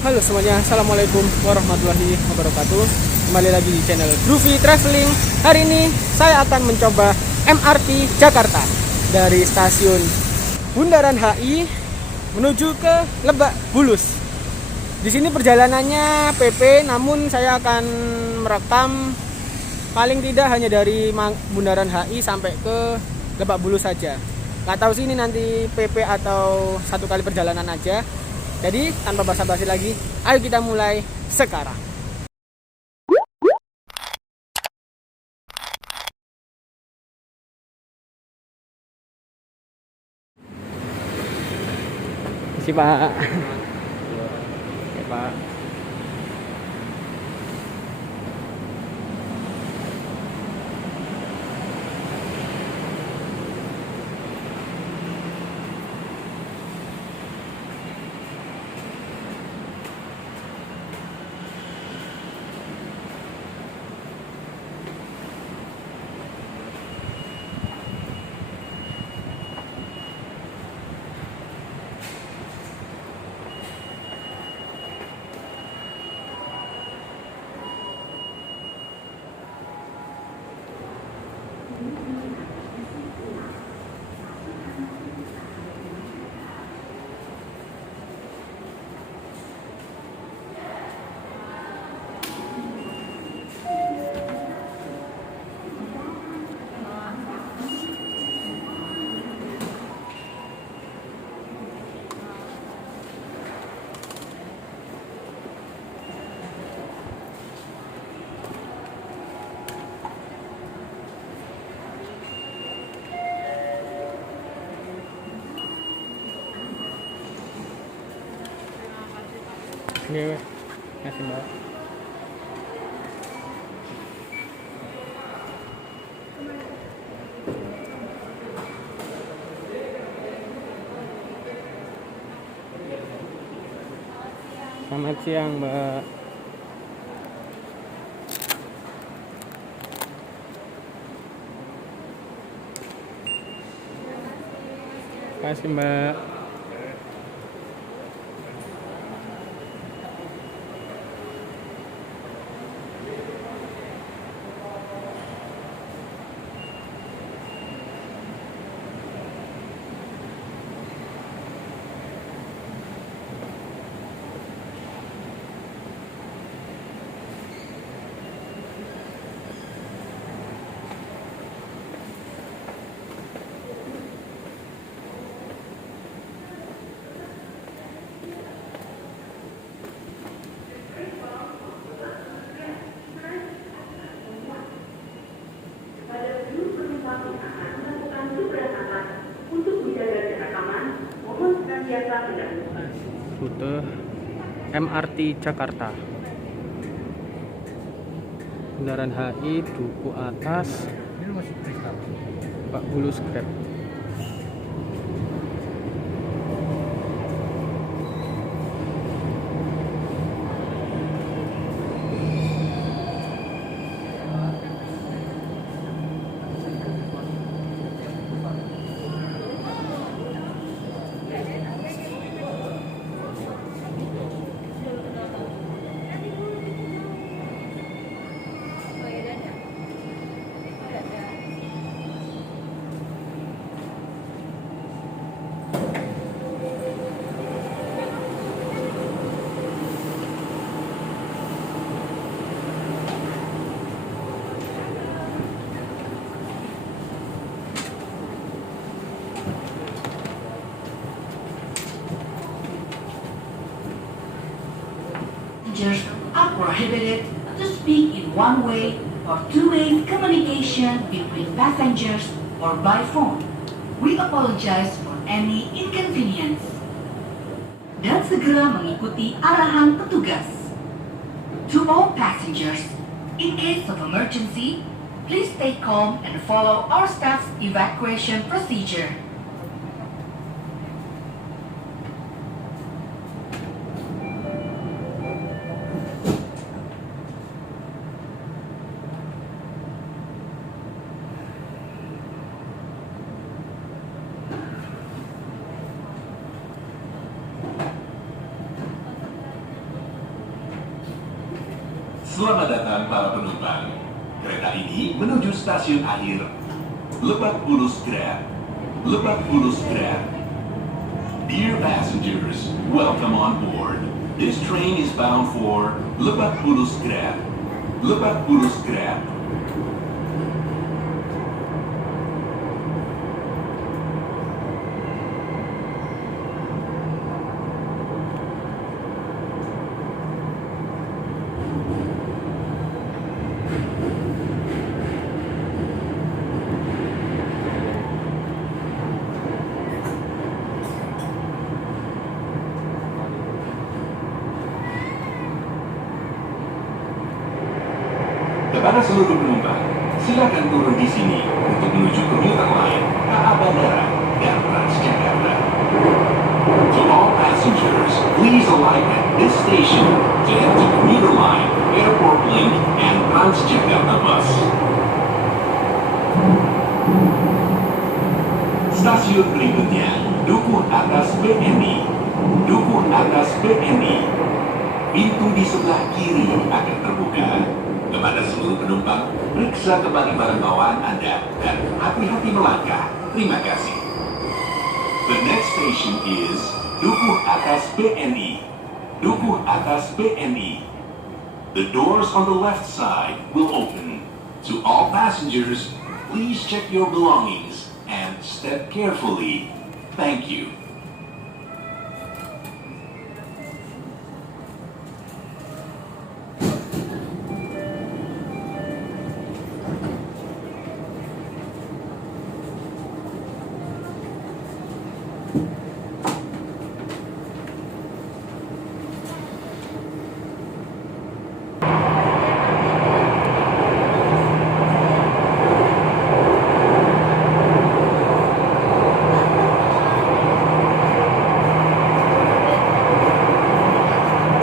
Halo semuanya, Assalamualaikum warahmatullahi wabarakatuh. Kembali lagi di channel Groovy Traveling. Hari ini saya akan mencoba MRT Jakarta dari stasiun Bundaran HI menuju ke Lebak Bulus. Di sini perjalanannya PP, namun saya akan merekam paling tidak hanya dari Bundaran HI sampai ke Lebak Bulus saja. Gak tahu sih ini nanti PP atau satu kali perjalanan aja. Jadi tanpa basa-basi lagi, ayo kita mulai sekarang. Isi Pak. Oke Pak. Ini kasih Mbak. Selamat siang Mbak. Kasih Mbak. Rute MRT Jakarta, Bundaran HI, Duku Atas, Pak Bulus Grab. Passengers are prohibited to speak in one-way or two-way communication between passengers or by phone. We apologize for any inconvenience. Dan segera mengikuti arahan petugas. To all passengers, in case of emergency, please stay calm and follow our staff's evacuation procedure. Selamat datang para penumpang. Kereta ini menuju stasiun akhir Lebak Bulus Grab. Lebak Bulus Grab. Dear passengers, welcome on board. This train is bound for Lebak Bulus Grab. Lebak Bulus Grab. Kepada seluruh penumpang, silakan turun di sini untuk menuju komuter lain, KA Bandara, dan Transjakarta. To all passengers, please alight at this station to head to commuter line, airport link, and Transjakarta bus. Stasiun berikutnya, Dukuh Atas BNI. Dukuh Atas BNI. Pintu di sebelah kiri akan terbuka. Kepada seluruh penumpang, periksa kembali barang bawaan Anda dan hati-hati melangkah. Terima kasih. The next station is Dukuh Atas BNI. Dukuh Atas BNI. The doors on the left side will open. To all passengers, please check your belongings and step carefully. Thank you.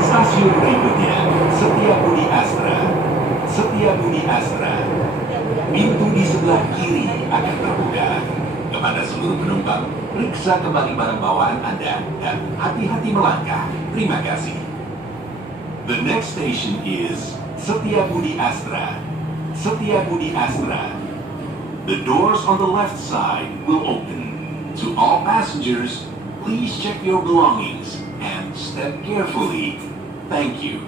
Stasiun berikutnya, Setiabudi Astra. Setiabudi Astra. Pintu di sebelah kiri akan terbuka. Kepada seluruh penumpang, periksa kembali barang bawaan Anda dan hati-hati melangkah. Terima kasih. The next station is Setiabudi Astra. Setiabudi Astra. The doors on the left side will open. To all passengers, please check your belongings and step carefully. Thank you.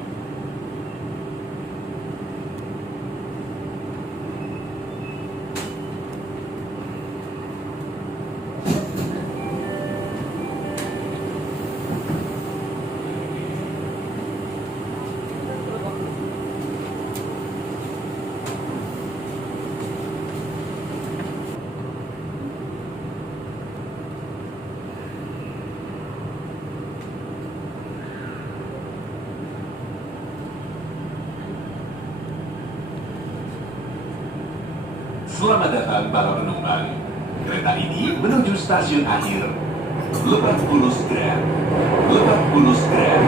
Selamat datang para penumpang. Kereta ini menuju stasiun akhir Lebak Bulus Grab. Lebak Bulus Grab.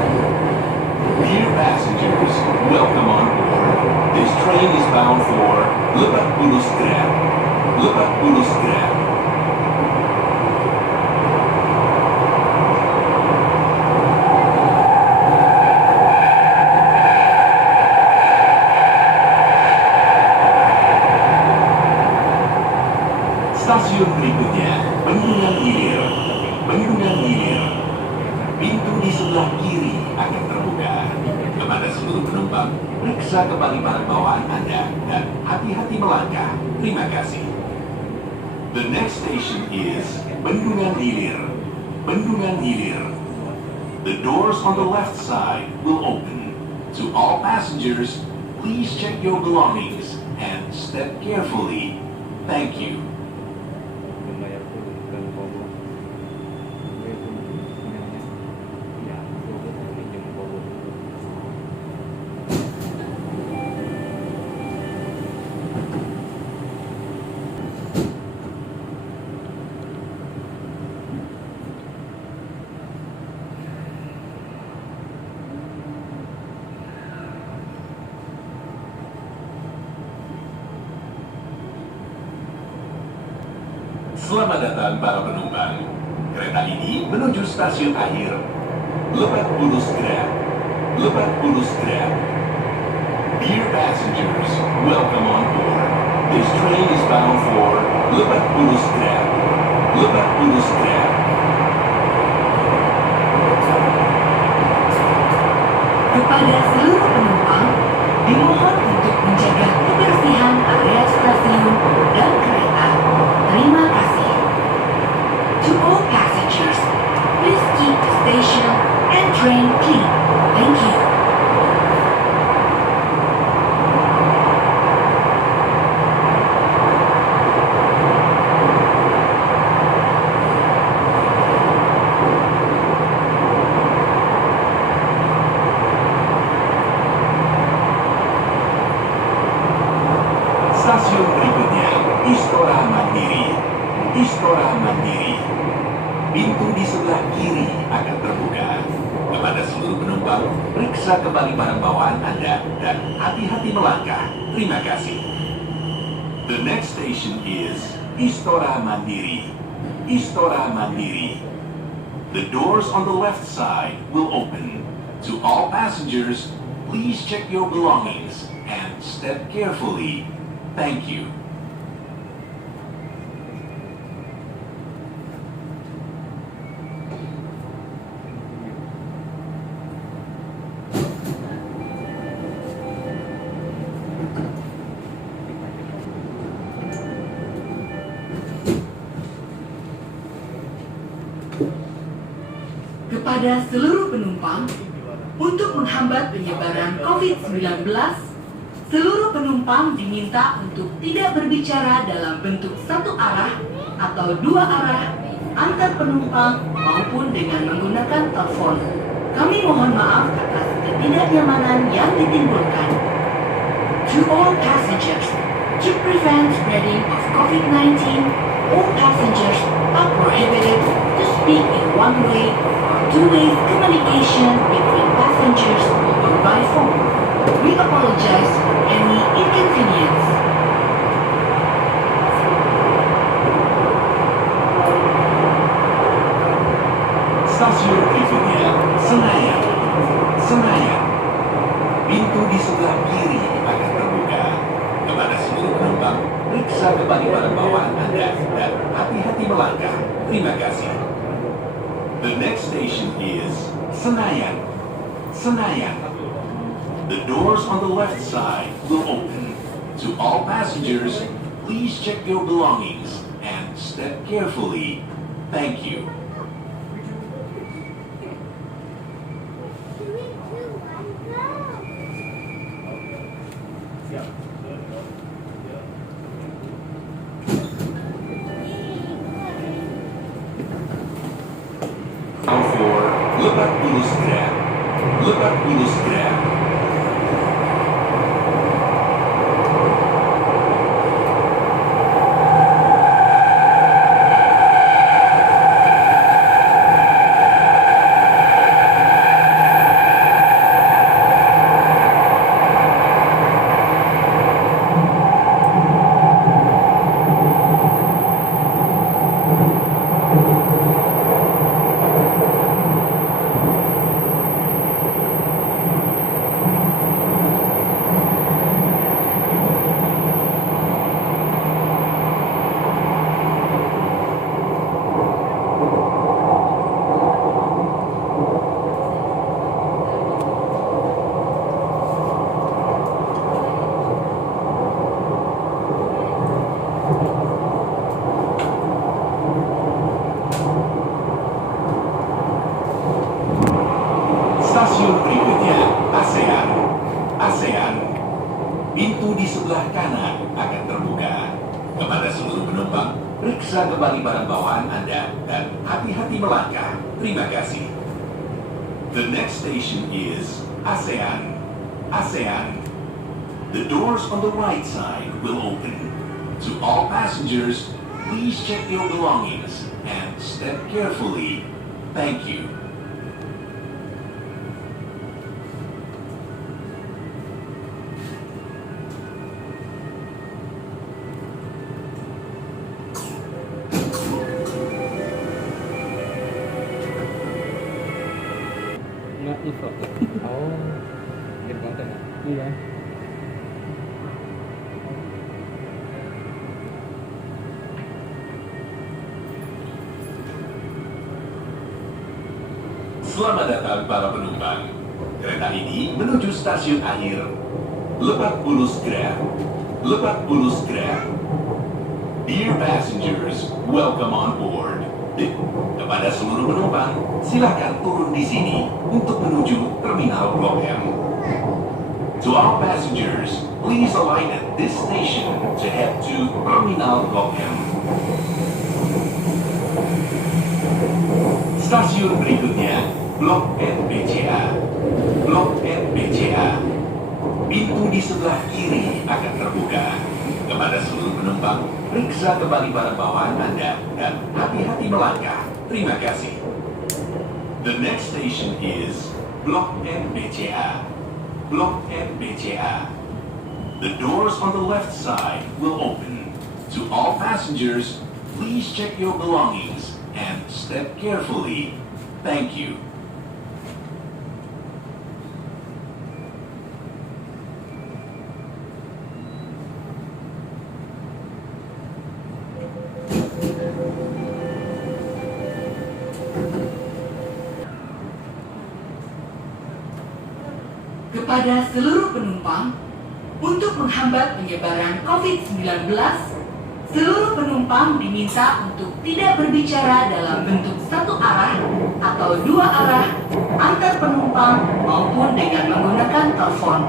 Dear passengers, welcome on board. This train is bound for Lebak Bulus Grab. Lebak Bulus Grab. Stasiun berikutnya, Bendungan Hilir. Bendungan Hilir. Pintu di sebelah kiri akan terbuka. Kepada seluruh penumpang, periksa kembali barang bawaan Anda dan hati-hati melangkah. Terima kasih. The next station is Bendungan Hilir. Bendungan Hilir. The doors on the left side will open. To all passengers, please check your belongings and step carefully. Thank you. Selamat datang para penumpang. Kereta ini menuju stasiun akhir Lebak Bulus Grab. Lebak Bulus Grab. Dear passengers, welcome on board. This train is bound for Lebak Bulus Grab. Lebak Bulus Grab. Kepada seluruh penumpang, dimohon untuk menjaga kebersihan area stasiun dan kereta. Terima kasih. To all passengers, please keep the station and train clean. Thank you. Stasiun berikutnya, Istora Mandiri. Istora Mandiri. Pintu di sebelah kiri akan terbuka. Kepada seluruh penumpang, periksa kembali barang bawaan Anda dan hati-hati melangkah. Terima kasih. The next station is Istora Mandiri. Istora Mandiri. The doors on the left side will open. To all passengers, please check your belongings and step carefully. Thank you. Kepada seluruh penumpang, untuk menghambat penyebaran COVID-19, seluruh penumpang diminta untuk tidak berbicara dalam bentuk satu arah atau dua arah antar penumpang maupun dengan menggunakan telepon. Kami mohon maaf atas ketidaknyamanan yang ditimbulkan. To all passengers, to prevent spreading of COVID-19, all passengers are prohibited to speak in one-way or two-way communication between passengers or by phone. We apologize for any inconvenience. Stasiun berikutnya, Senayan. Senayan. Pintu di sebelah kiri akan terbuka. Kepada seluruh penumpang, periksa kembali barang bawaan Anda dan hati-hati melangkah. Terima kasih. The next station is Senayan. Senayan. The doors on the left side will open. To all passengers, please check your belongings and step carefully. Thank you. Now for Lebak Bulus Grab. Lebak Bulus Grab. Stasiun berikutnya, ASEAN. ASEAN. Pintu di sebelah kanan akan terbuka. Kepada seluruh penumpang, periksa kembali barang bawaan Anda dan hati-hati melangkah. Terima kasih. The next station is ASEAN. ASEAN. The doors on the right side will open. To all passengers, please check your belongings and step carefully. Thank you. Nggak info. Oh, jadi konten ya? Iya. Selamat datang para penumpang. Kereta ini menuju stasiun akhir Lebak Bulus Grab. Lebak Bulus Grab. Dear passengers, welcome on board. Kepada seluruh penumpang, silakan turun di sini untuk menuju terminal Blok M. To all passengers, please alight at this station to head to terminal Blok M. Stasiun berikutnya, Blok NBCA. Blok NBCA. Pintu di sebelah kiri akan terbuka. Kepada seluruh penumpang, periksa kembali barang bawaan Anda dan hati-hati melangkah. Terima kasih. The next station is Blok NBCA. Blok NBCA. The doors on the left side will open. To all passengers, please check your belongings and step carefully. Thank you. Kepada seluruh penumpang, untuk menghambat penyebaran COVID-19, seluruh penumpang diminta untuk tidak berbicara dalam bentuk satu arah atau dua arah antar penumpang maupun dengan menggunakan telepon.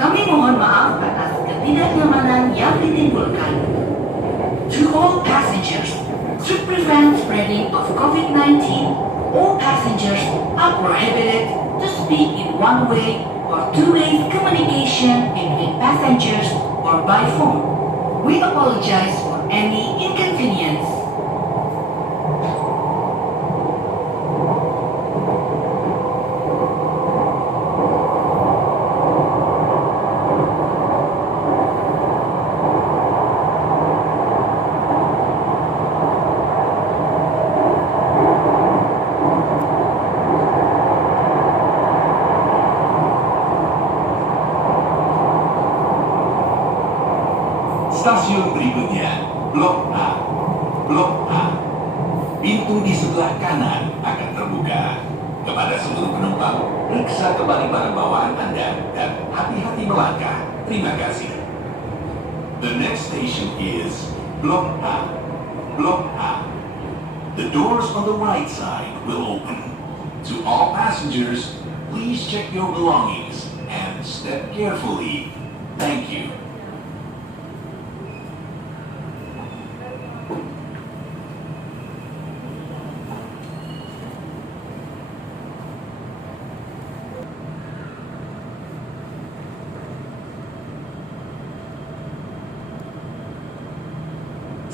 Kami mohon maaf atas ketidaknyamanan yang ditimbulkan. To all passengers, to prevent spreading of COVID-19, all passengers are prohibited to speak in one-way or two-way communication between passengers or by phone. We apologize for any inconvenience. Stasiun berikutnya, Blok A. Blok A. Pintu di sebelah kanan akan terbuka. Kepada seluruh penumpang, periksa kembali barang bawaan Anda dan hati-hati melangkah. Terima kasih. The next station is Blok A. Blok A. The doors on the right side will open. To all passengers, please check your belongings and step carefully. Thank you.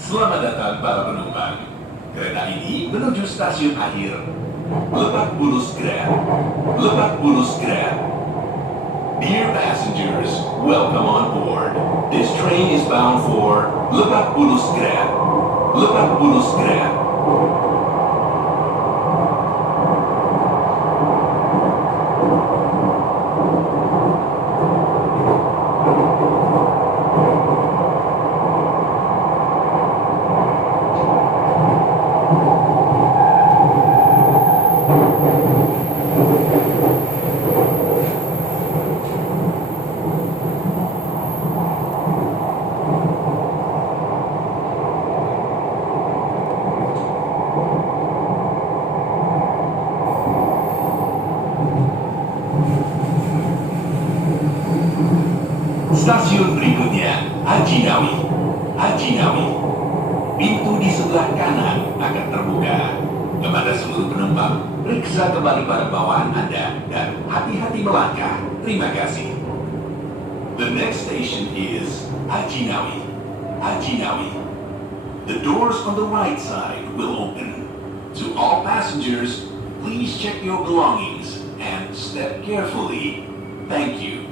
Selamat datang para penumpang. Kereta ini menuju stasiun akhir Lebak Bulus Grab. Lebak Bulus Grab. Dear passengers, welcome on board. This train is bound for Lebak Bulus Grab. Lebak Bulus Grab. Stasiun berikutnya, Haji Nawi. Haji Nawi. Pintu di sebelah kanan akan terbuka. Kepada seluruh penumpang, periksa kembali barang bawaan Anda dan hati-hati melangkah. Terima kasih. The next station is Haji Nawi. Haji Nawi. The doors on the right side will open. To all passengers, please check your belongings and step carefully. Thank you.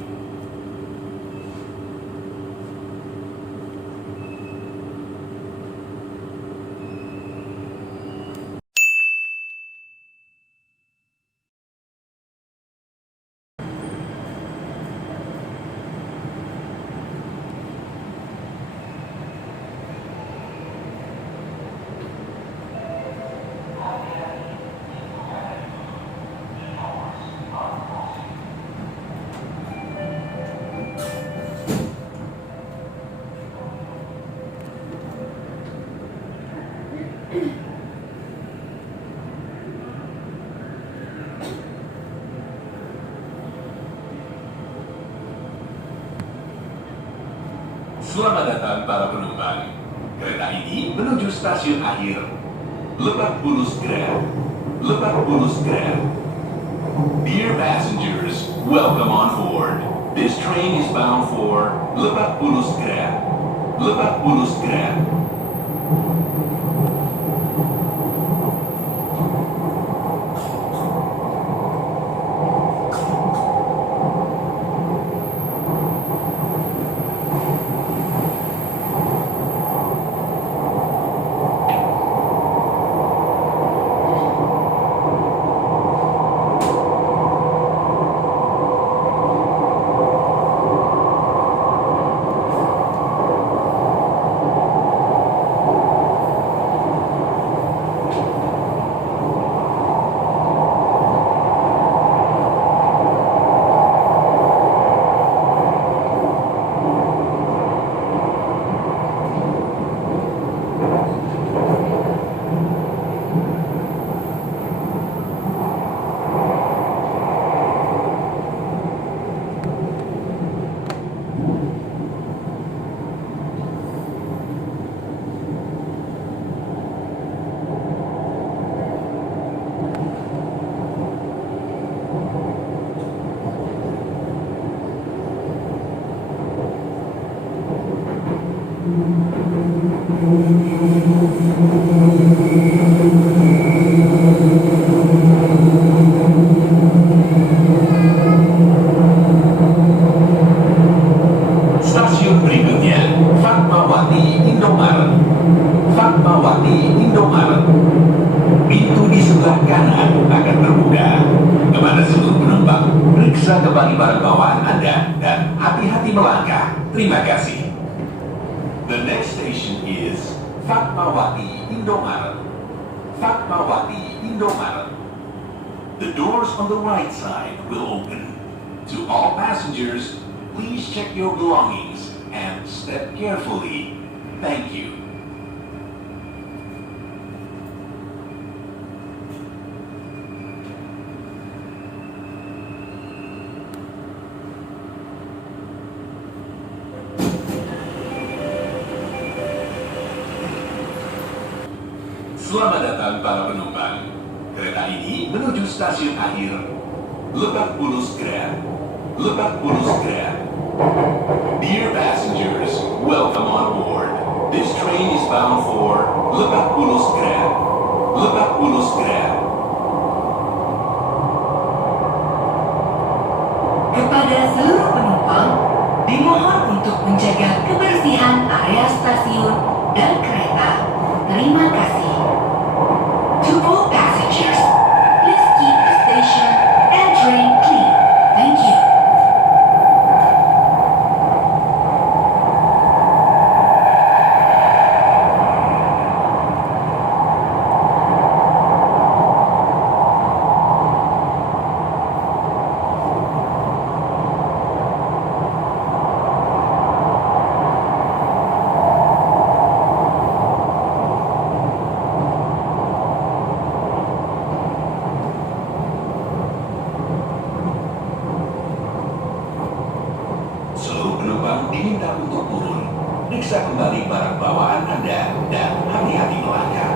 Selamat datang para penumpang. Kereta ini menuju stasiun akhir Lebak Bulus Grab. Lebak Bulus Grab. Dear passengers, welcome on board. This train is bound for Lebak Bulus Grab. Lebak Bulus Grab. Stasiun berikutnya, Fatmawati, Indomaret. Fatmawati, Indomaret. Pintu di sebelah kanan akan terbuka. Kepada seluruh penumpang, periksa kembali barang bawaan Anda dan hati-hati melangkah. Terima kasih. The next station is Fatmawati, Indomaret. Fatmawati, Indomaret. The doors on the right side will open. To all passengers, please check your belongings and step carefully. Thank you. Selamat datang para penumpang. Kereta ini menuju stasiun akhir Lebak Bulus Grab. Lebak Bulus Grab. Dear passengers, welcome on board. This train is bound for Lebak Bulus Grab. Lebak Bulus Grab. Kepada seluruh penumpang, dimohon untuk menjaga kebersihan area stasiun dan kereta. Terima kasih. To all passengers, please keep the station and train clean. Thank you. Seluruh penumpang diminta untuk turun. Periksa kembali barang bawaan Anda dan hati-hati melangkah.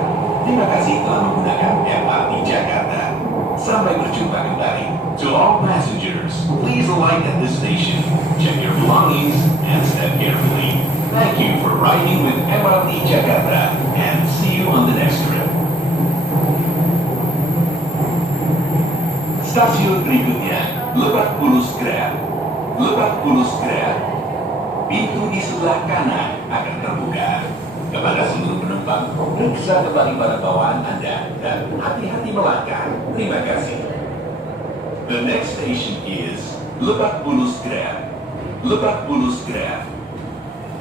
Terima kasih telah menggunakan Mrt Jakarta. Sampai berjumpa kembali. To all passengers, please alight at this station. Check your belongings and step carefully. Thank you for riding with Mrt Jakarta and see you on the next trip. Stasiun berikutnya, Lebak Bulus Grab. Lebak Bulus Grab. Pintu di sebelah kanan akan terbuka. Kepada seluruh penumpang, periksa kembali barang bawaan Anda dan hati-hati melangkah. Terima kasih. The next station is Lebak Bulus Grab. Lebak Bulus Grab.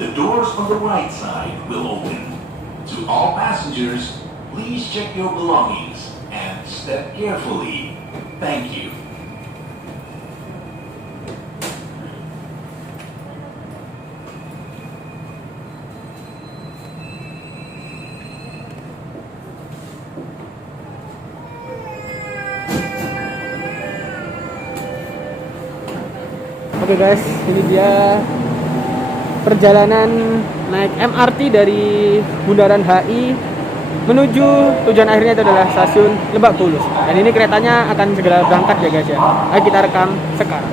The doors on the right side will open. To all passengers, please check your belongings and step carefully. Thank you. Oke guys, ini dia perjalanan naik MRT dari Bundaran HI menuju tujuan akhirnya itu adalah stasiun Lebak Bulus. Dan ini keretanya akan segera berangkat ya guys ya. Ayo kita rekam sekarang.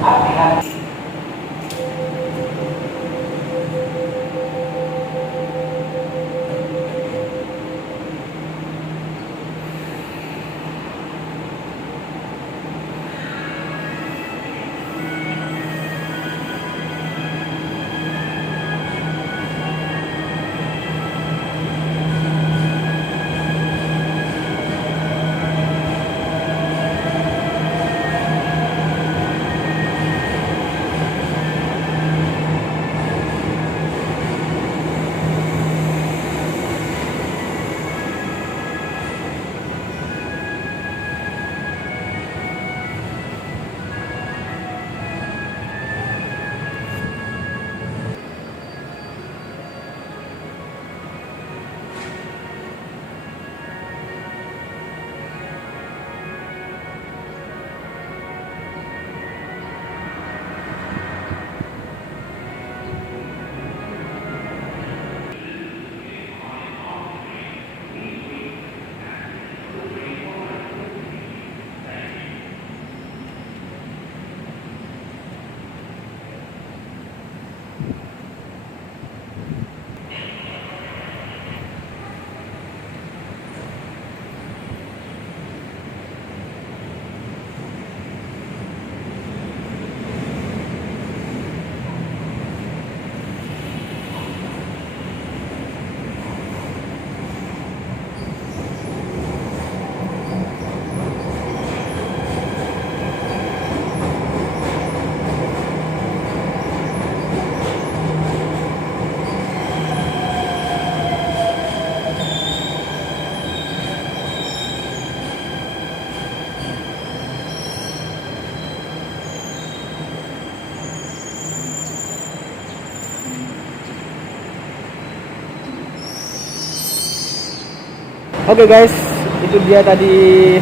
Oke guys, itu dia tadi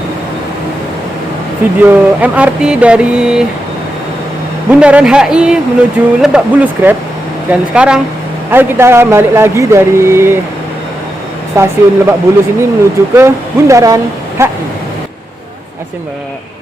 video MRT dari Bundaran HI menuju Lebak Bulus Grab. Dan sekarang ayo kita balik lagi dari stasiun Lebak Bulus ini menuju ke Bundaran HI. Asik mbak.